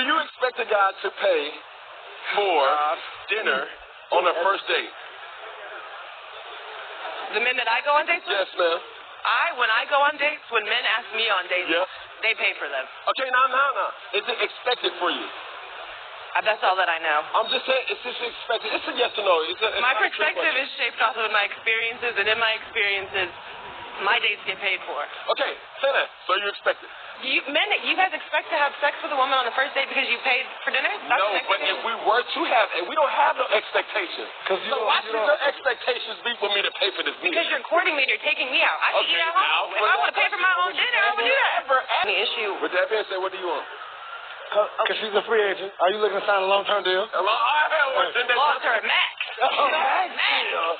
Do you expect a guy to pay for dinner on a first date? The men that I go on dates with? Yes, ma'am. When I go on dates, when men ask me on dates, they pay for them. Okay, now. Is it expected for you? That's all that I know. I'm just saying, it's just expected. It's a yes or no. My perspective is shaped off of my experiences, and in my experiences, my dates get paid for. Okay, say that. So you expect it. You guys expect to have sex with a woman on the first date because you paid for dinner? No, but if we were to have, and we don't have no expectations. So why should your expectations be for me to pay for this meal? Because you're courting me and you're taking me out. I can eat at home. If I want to pay for my own dinner, I would do that. Any issue? With that being said, what do you want? Because she's a free agent. Are you looking to sign a long-term deal? Long-term max. Max.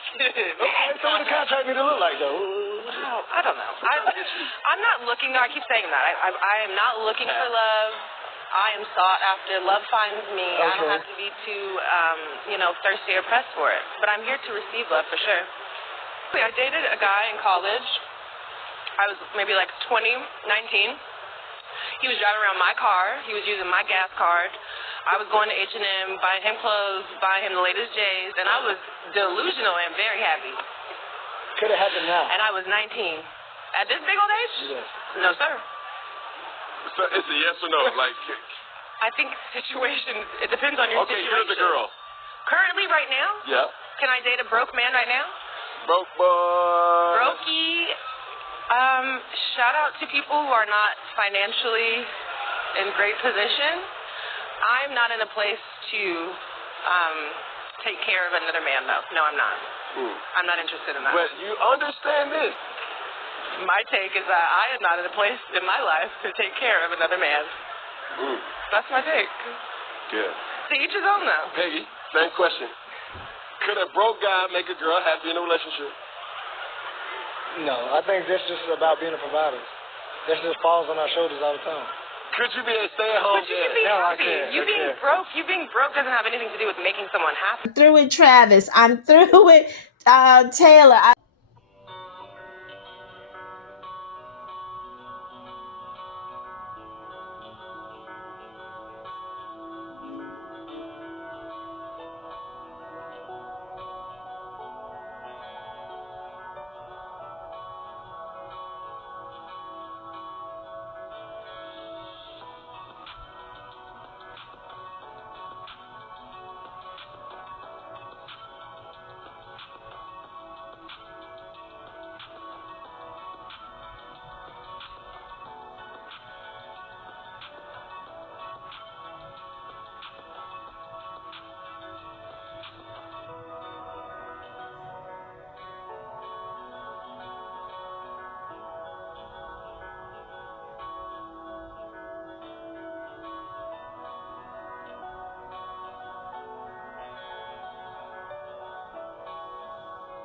So what the contract need to look like, though? I don't know. I'm not looking. I keep saying that. I am not looking for love. I am sought after. Love finds me. Okay. I don't have to be too, thirsty or pressed for it. But I'm here to receive love for sure. I dated a guy in college. I was maybe like 20, 19. He was driving around my car. He was using my gas card. I was going to H&M, buying him clothes, buying him the latest J's, and I was delusional and very happy. Could have happened now. And I was 19. At this big old age? Yes. No, sir. So it's a yes or no? I think it depends on your situation. Okay, here's the girl. Currently, right now? Yeah. Can I date a broke man right now? Broke boy. Brokey. Shout out to people who are not financially in great position. I'm not in a place to take care of another man, though. No, I'm not. I'm not interested in that. But you understand this. My take is that I am not in a place in my life to take care of another man. That's my take. Good. To each his own, though. Peggy, same question. Could a broke guy make a girl happy in a relationship? No, I think this just about being a provider. This just falls on our shoulders all the time. Could you be a stay-at-home dad? But you can be happy. You being broke doesn't have anything to do with making someone happy. I'm through with Travis. I'm through with Taylor.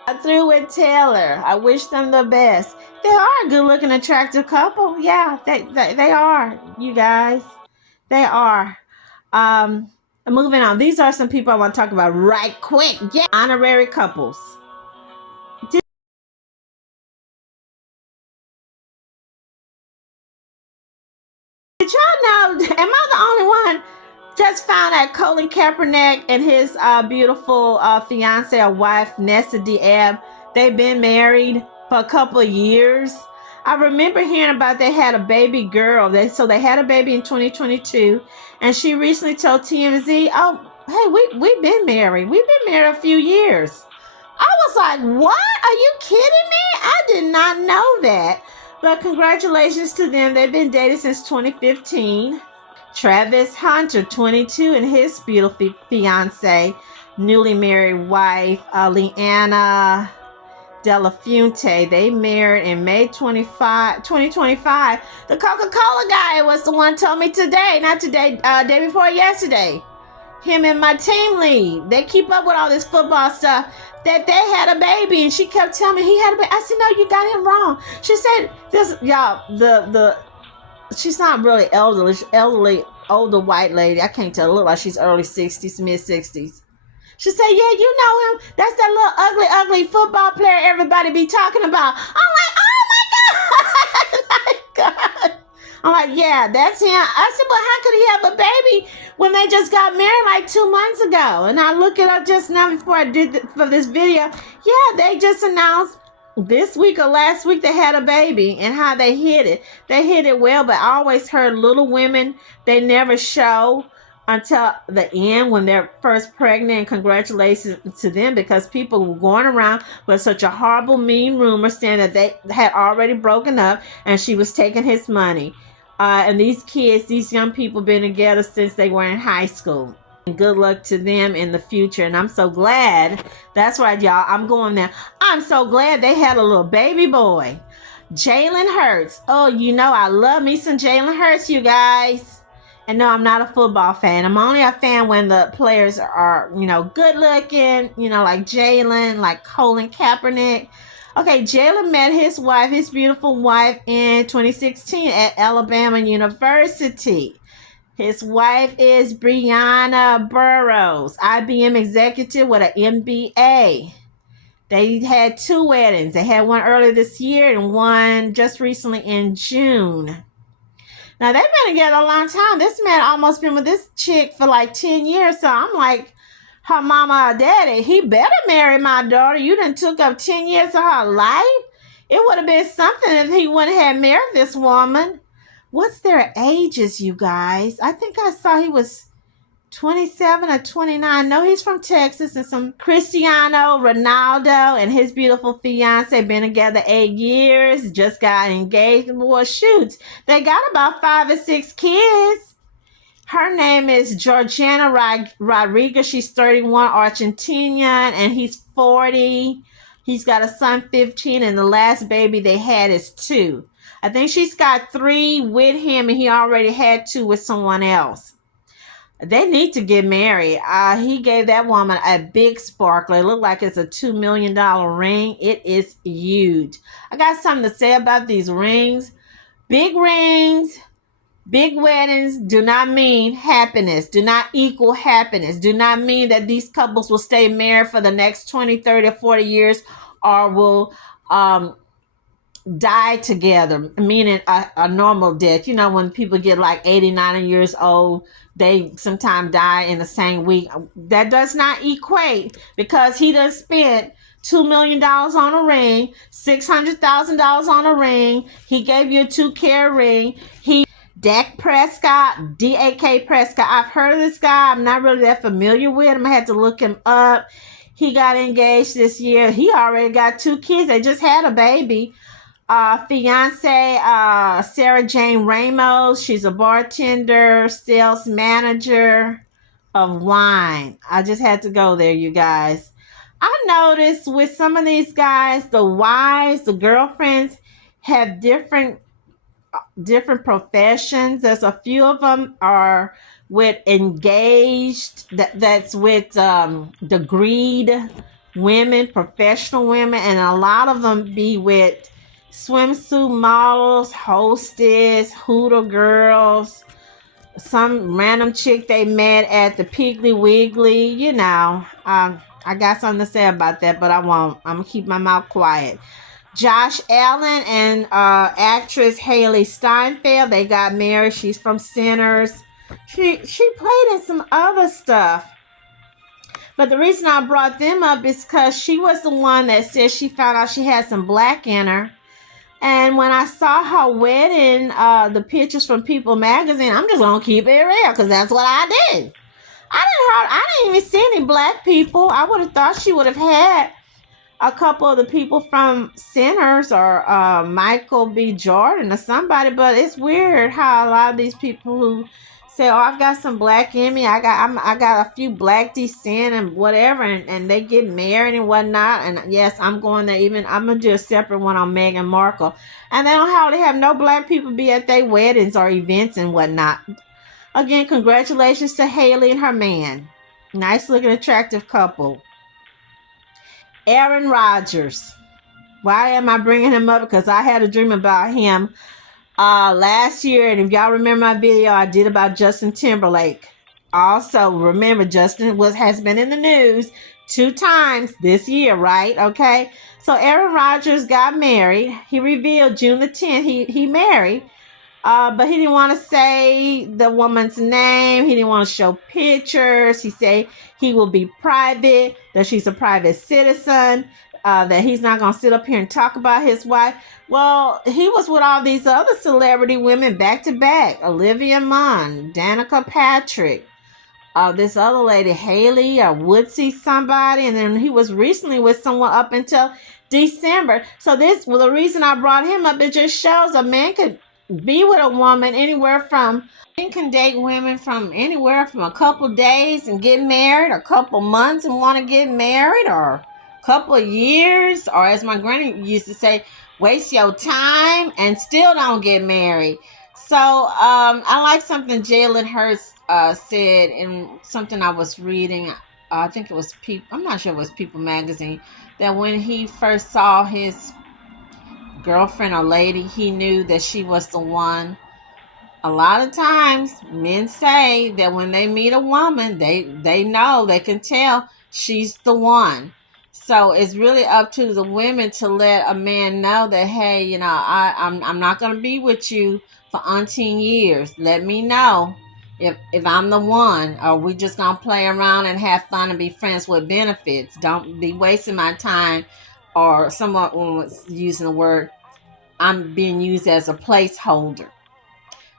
I'm through with Taylor. I wish them the best. They are a good-looking, attractive couple. Yeah, they are, you guys. They are. Moving on. These are some people I want to talk about right quick. Yeah, honorary couples. Did y'all know? Am I the only one? Just found out Colin Kaepernick and his beautiful fiance or wife, Nessa Diab, they've been married for a couple of years. I remember hearing about they had a baby girl. So they had a baby in 2022. And she recently told TMZ, oh, hey, we've been married. We've been married a few years. I was like, what? Are you kidding me? I did not know that. But congratulations to them. They've been dating since 2015. Travis Hunter, 22, and his beautiful fiance, newly married wife, Leanna Della Fuente. They married in May 2025. The Coca-Cola guy was the one told me today, not today, day before yesterday. Him and my team lead. They keep up with all this football stuff. That they had a baby, and she kept telling me he had a baby. I said, no, you got him wrong. She said, this, y'all, she's not really elderly, older white lady. I can't tell. Look like she's early 60s, mid 60s. She said, yeah, you know him. That's that little ugly football player everybody be talking about. I'm like, oh my God. I'm like, yeah, that's him. I said, but how could he have a baby when they just got married like 2 months ago? And I look it up just now before I did for this video. Yeah, they just announced this week or last week they had a baby, and how they hid it. They hid it well, but I always heard Little Women, they never show until the end when they're first pregnant, and congratulations to them, because people were going around with such a horrible, mean rumor saying that they had already broken up and she was taking his money. And these kids, these young people, been together since they were in high school. And good luck to them in the future. And I'm so glad. That's right, y'all. I'm going there. I'm so glad they had a little baby boy. Jalen Hertz. Oh, you know I love me some Jalen Hertz, you guys. And no, I'm not a football fan. I'm only a fan when the players are, you know, good looking, you know, like Jalen, like Colin Kaepernick. Okay, Jalen met his wife, his beautiful wife, in 2016 at Alabama University. His wife is Brianna Burrows, IBM executive with an MBA. They had 2 weddings. They had one earlier this year and one just recently in June. Now, they've been together a long time. This man almost been with this chick for like 10 years. So I'm like, her mama or daddy, he better marry my daughter. You done took up 10 years of her life. It would have been something if he wouldn't have married this woman. What's their ages, you guys? I think I saw he was 27 or 29. No, he's from Texas. And some Cristiano Ronaldo and his beautiful fiance been together 8 years. Just got engaged. Well, shoot, they got about 5 or 6 kids. Her name is Georgiana Rodriguez. She's 31, Argentinian, and he's 40. He's got a son, 15, and the last baby they had is 2. I think she's got 3 with him, and he already had 2 with someone else. They need to get married. He gave that woman a big sparkler. It looked like it's a $2 million ring. It is huge. I got something to say about these rings. Big rings, big weddings do not mean happiness, do not equal happiness, do not mean that these couples will stay married for the next 20, 30, or 40 years or will die together, meaning a normal death. You know, when people get like 80, 90 years old, they sometimes die in the same week. That does not equate, because he done spent $2 million on a ring, $600,000 on a ring. He gave you a 2-carat ring. Dak Prescott, D-A-K Prescott. I've heard of this guy. I'm not really that familiar with him. I had to look him up. He got engaged this year. He already got 2 kids. They just had a baby. Fiance, Sarah Jane Ramos. She's a bartender, sales manager of wine. I just had to go there, you guys. I noticed with some of these guys, the wives, the girlfriends have different professions. There's a few of them are with engaged, that's with degreed women, professional women, and a lot of them be with swimsuit models, hostess, hooter girls, some random chick they met at the Piggly Wiggly. You know, I got something to say about that, but I won't. I'm gonna keep my mouth quiet. Josh Allen and actress Healy Steinfeld, they got married. She's from Sinners. She played in some other stuff. But the reason I brought them up is because she was the one that said she found out she had some black in her. And when I saw her wedding, the pictures from People magazine, I'm just going to keep it real, because that's what I did. I didn't even see any black people. I would have thought she would have had a couple of the people from Sinners or Michael B. Jordan or somebody, but it's weird how a lot of these people who say, "Oh, I've got some black in me. I got a few black descent and whatever," and they get married and whatnot. And yes, I'm going to I'm gonna do a separate one on Meghan Markle, and they don't hardly have no black people be at their weddings or events and whatnot. Again, congratulations to Healy and her man. Nice looking, attractive couple. Aaron Rodgers. Why am I bringing him up? Because I had a dream about him last year, and if y'all remember my video I did about Justin Timberlake. Also, remember, Justin has been in the news 2 times this year, right? Okay, so Aaron Rodgers got married. He revealed June the 10th he married But he didn't want to say the woman's name. He didn't want to show pictures. He said he will be private, that she's a private citizen, that he's not going to sit up here and talk about his wife. Well, he was with all these other celebrity women back to back. Olivia Munn, Danica Patrick, this other lady, Healy or Woodsy somebody. And then he was recently with someone up until December. So the reason I brought him up, it just shows a man could be with a woman anywhere from, men can date women from anywhere from a couple days and get married, a couple months and want to get married, or a couple of years, or as my granny used to say, waste your time and still don't get married. So I like something Jalen Hertz said in something I was reading. I think it was People. I'm not sure it was People magazine. That when he first saw his girlfriend or lady, he knew that she was the one. A lot of times men say that when they meet a woman, they know, they can tell she's the one. So it's really up to the women to let a man know that, hey, you know, I'm not going to be with you for umpteen years. Let me know if I'm the one, or we just going to play around and have fun and be friends with benefits. Don't be wasting my time. Or someone was using the word, I'm being used as a placeholder.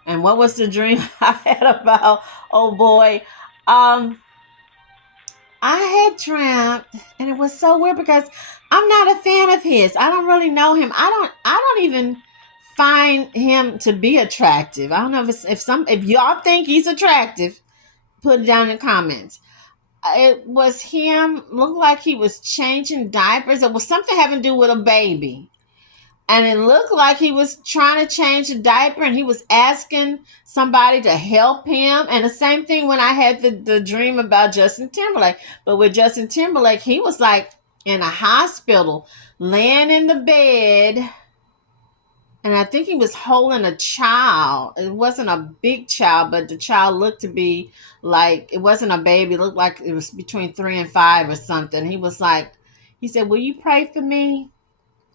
And what was the dream I had about, oh boy, I had dreamt, and it was so weird because I'm not a fan of his. I don't really know him. I don't even find him to be attractive. I don't know if y'all think he's attractive, put it down in the comments. It was him, looked like he was changing diapers. It was something having to do with a baby. And it looked like he was trying to change a diaper, and he was asking somebody to help him. And the same thing when I had the dream about Justin Timberlake. But with Justin Timberlake, he was like in a hospital, laying in the bed. And I think he was holding a child. It wasn't a big child, but the child looked to be like, it wasn't a baby. It looked like it was between 3 and 5 or something. He was like, he said, will you pray for me?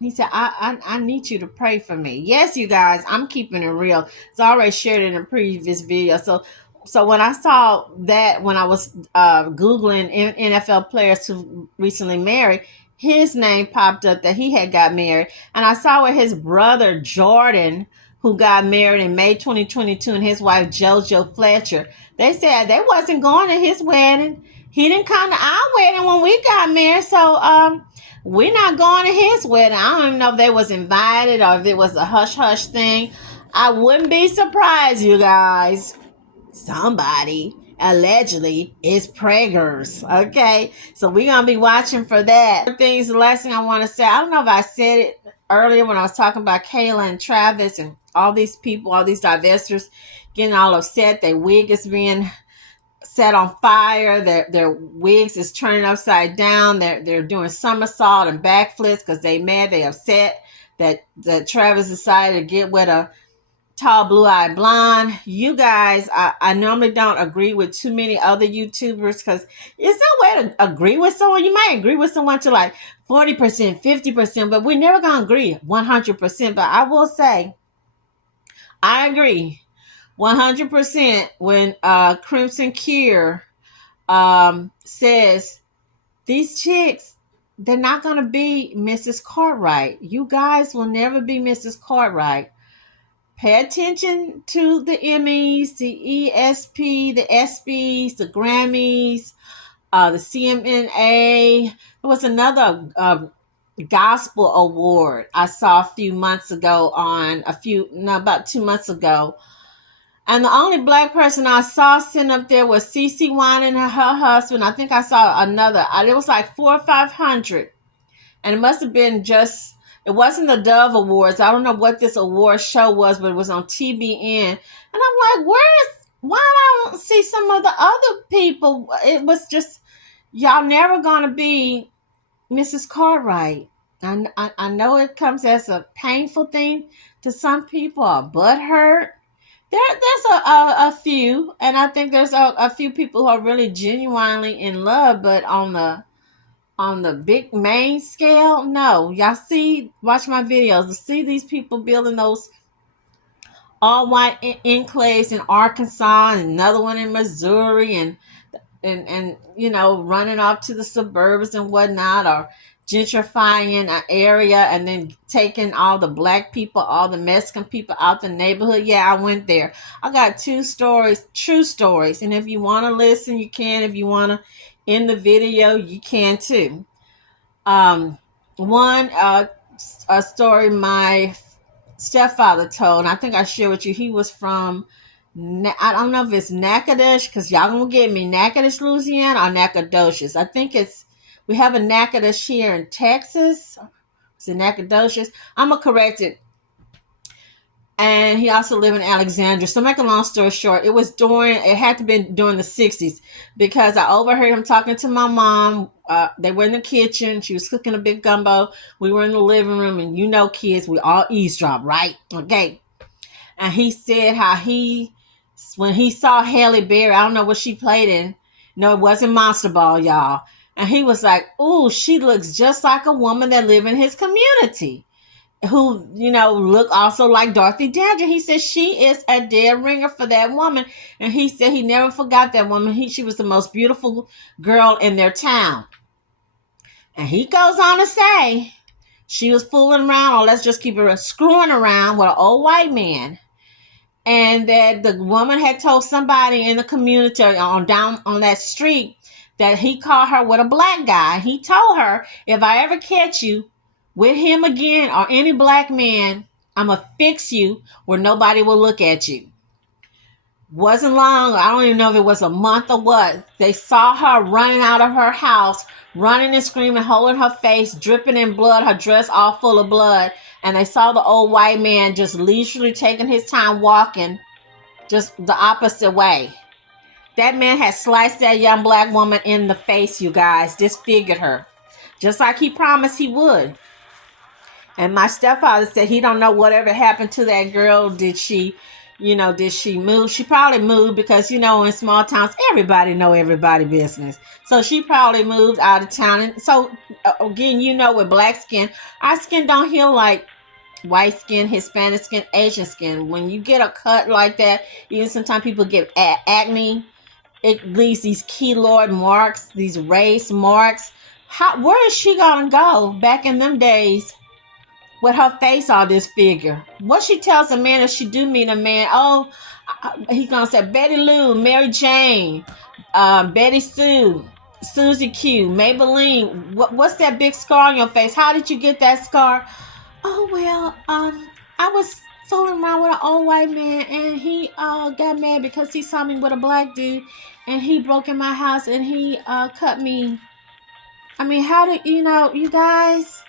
He said, I need you to pray for me. Yes, you guys, I'm keeping it real. So I already shared it in a previous video. So when I saw that, when I was Googling NFL players who recently married, his name popped up that he had got married. And I saw with his brother, Jordan, who got married in May 2022, and his wife, JoJo Fletcher. They said they wasn't going to his wedding. He didn't come to our wedding when we got married. So we're not going to his wedding. I don't even know if they was invited or if it was a hush-hush thing. I wouldn't be surprised, you guys. Somebody allegedly is preggers. Okay, so we're gonna be watching for that. The last thing I want to say, I don't know if I said it earlier when I was talking about Kayla and Travis and all these people, all these divestors getting all upset. Their wig is being set on fire. Their wigs is turning upside down. They're doing somersault and backflips because they mad, they upset that Travis decided to get with a tall blue-eyed blonde. You guys, I normally don't agree with too many other YouTubers because it's no way to agree with someone. You might agree with someone to like 40%, 50%, but we're never going to agree 100%. But I will say, I agree 100% when Crimson Cure says these chicks, they're not going to be Mrs. Cartwright. You guys will never be Mrs. Cartwright. Pay attention to the Emmys, the ESP, the ESPYs, the Grammys, the CMNA. There was another gospel award I saw a few months ago about 2 months ago. And the only black person I saw sitting up there was Cece Wine and her husband. I think I saw another. It was like 400 or 500. And it must have been just, it wasn't the Dove Awards. I don't know what this award show was, but it was on TBN. And I'm like, why don't I see some of the other people? It was just, y'all never going to be Mrs. Cartwright. I know it comes as a painful thing to some people, or butthurt. There's a few, and I think there's a few people who are really genuinely in love, but on the big main scale, no. Y'all watch my videos to see these people building those all white enclaves in Arkansas, and another one in Missouri, and running off to the suburbs and whatnot, or gentrifying an area and then taking all the black people, all the Mexican people out the neighborhood. Yeah, I went there. I got 2 stories, true stories, and if you want to listen, you can. If you want to end the video, you can too. One a story my stepfather told, and I think I shared with you. He was from, I don't know if it's Natchitoches, because y'all gonna get me, Natchitoches, Louisiana, or Nacogdoches. I think we have a Natchitoches here in Texas. It's a Nacogdoches. I'm gonna correct it. And he also lived in Alexandria. So make a long story short, it had to be during the 60s, because I overheard him talking to my mom. They were in the kitchen. She was cooking a big gumbo. We were in the living room, and kids, we all eavesdrop, right? Okay. And he said how when he saw Halle Berry, I don't know what she played in. No, it wasn't Monster Ball, y'all. And he was like, ooh, she looks just like a woman that lived in his community, who, look also like Dorothy Dandridge. He said she is a dead ringer for that woman. And he said he never forgot that woman. She was the most beautiful girl in their town. And he goes on to say she was fooling around, or let's just keep it screwing around with an old white man. And that the woman had told somebody in the community down on that street that he called her with a black guy. He told her, if I ever catch you with him again or any black man, I'm going to fix you where nobody will look at you. Wasn't long. I don't even know if it was a month or what. They saw her running out of her house, running and screaming, holding her face, dripping in blood, her dress all full of blood. And they saw the old white man just leisurely taking his time walking just the opposite way. That man had sliced that young black woman in the face, you guys. Disfigured her. Just like he promised he would. And my stepfather said he don't know whatever happened to that girl. Did she move? She probably moved because, in small towns, everybody know everybody's business. So she probably moved out of town. And so, again, with black skin, our skin don't heal like white skin, Hispanic skin, Asian skin. When you get a cut like that, even sometimes people get acne. It leaves these keloid marks, these race marks. Where is she going to go back in them days with her face all disfigured? What she tells a man if she do meet a man, he's going to say Betty Lou, Mary Jane, Betty Sue, Susie Q, Maybelline. What's that big scar on your face? How did you get that scar? Oh, well, I was fooling around with an old white man, and he got mad because he saw me with a black dude, and he broke in my house, and he cut me. I mean, how do you guys?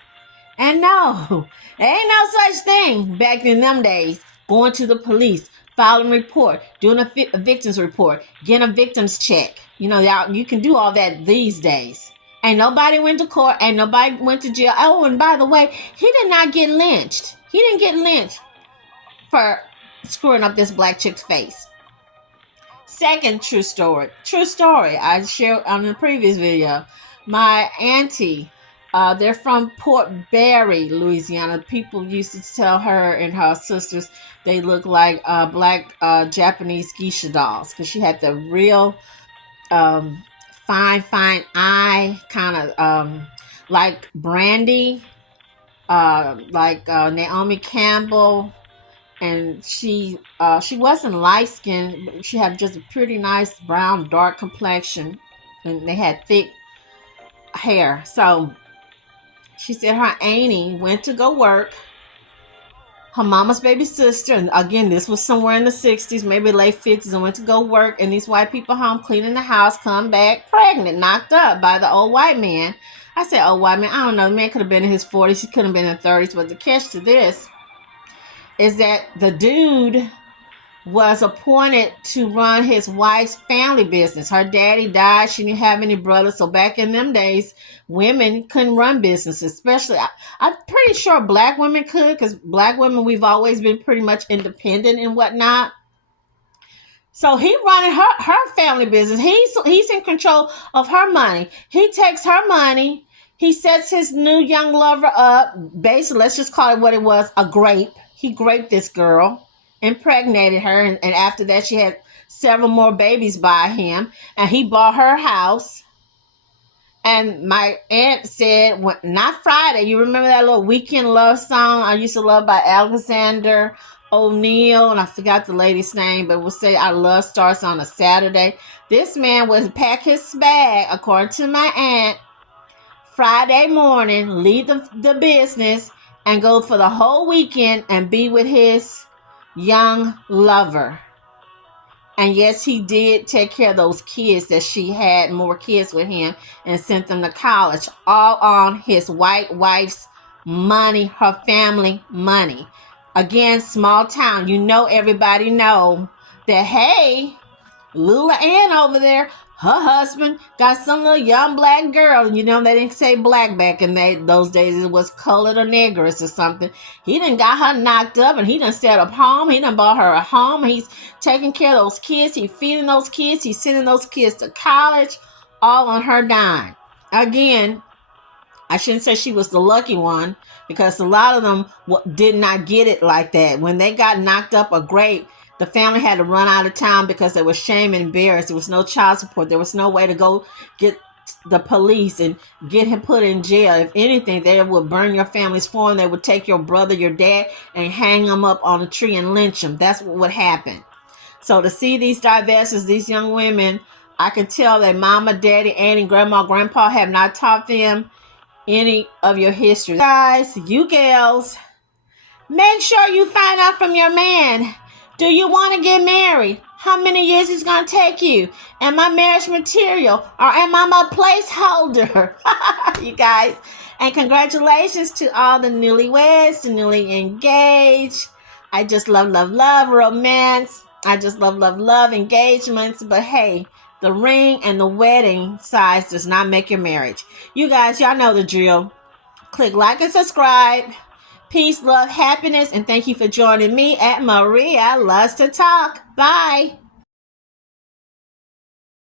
And no, there ain't no such thing back in them days. Going to the police, filing a report, doing a victim's report, getting a victim's check. Y'all, you can do all that these days. Ain't nobody went to court. Ain't nobody went to jail. Oh, and by the way, he did not get lynched. He didn't get lynched for screwing up this black chick's face. Second true story. I shared on the previous video. My auntie, they're from Port Barre, Louisiana. People used to tell her and her sisters they look like black Japanese geisha dolls, because she had the real fine eye, kind of like Brandy, like Naomi Campbell. And she wasn't light skinned, but she had just a pretty nice brown, dark complexion, and they had thick hair. So she said her auntie went to go work, her mama's baby sister, and again, this was somewhere in the 60s, maybe late 50s, and went to go work, and these white people home cleaning the house, come back pregnant, knocked up by the old white man. I said old white man, I don't know, the man could have been in his 40s, he could have been in 30s, but the catch to this is that the dude was appointed to run his wife's family business. Her daddy died. She didn't have any brothers. So back in them days, women couldn't run businesses, especially, I'm pretty sure black women could, because black women, we've always been pretty much independent and whatnot. So he running her family business. He's in control of her money. He takes her money. He sets his new young lover up. Basically, let's just call it what it was, a grape. He graped this girl. impregnated her, and after that she had several more babies by him, and he bought her house. And my aunt said, not Friday. You remember that little weekend love song I used to love by Alexander O'Neill? And I forgot the lady's name, but it would say our love starts on a Saturday. This man would pack his bag, according to my aunt, Friday morning, leave the business, and go for the whole weekend and be with his young lover. And yes, he did take care of those kids that she had, more kids with him, and sent them to college, all on his white wife's money, her family money. Again, small town. You know, everybody know that, hey, Lula Ann over there, her husband got some little young black girl. You know, they didn't say black back in those days. It was colored or negress or something. He done got her knocked up, and he done set up home. He done bought her a home. He's taking care of those kids. He's feeding those kids. He's sending those kids to college, all on her dime. Again, I shouldn't say she was the lucky one, because a lot of them did not get it like that. When they got knocked up or great, the family had to run out of town because they were shame and embarrassed. There was no child support. There was no way to go get the police and get him put in jail. If anything, they would burn your family's farm. They would take your brother, your dad, and hang them up on a tree and lynch them. That's what would happen. So to see these divestors, these young women, I can tell that mama, daddy, auntie, grandma, grandpa have not taught them any of your history. Guys, you gals, make sure you find out from your man. Do you want to get married? How many years it's going to take you? Am I marriage material, or am I my placeholder? You guys. And congratulations to all the newlyweds, the newly engaged. I just love romance. I just love engagements. But hey, the ring and the wedding size does not make your marriage. You guys, y'all know the drill. Click like and subscribe. Peace, love, happiness, and thank you for joining me at Maria Loves to Talk. Bye.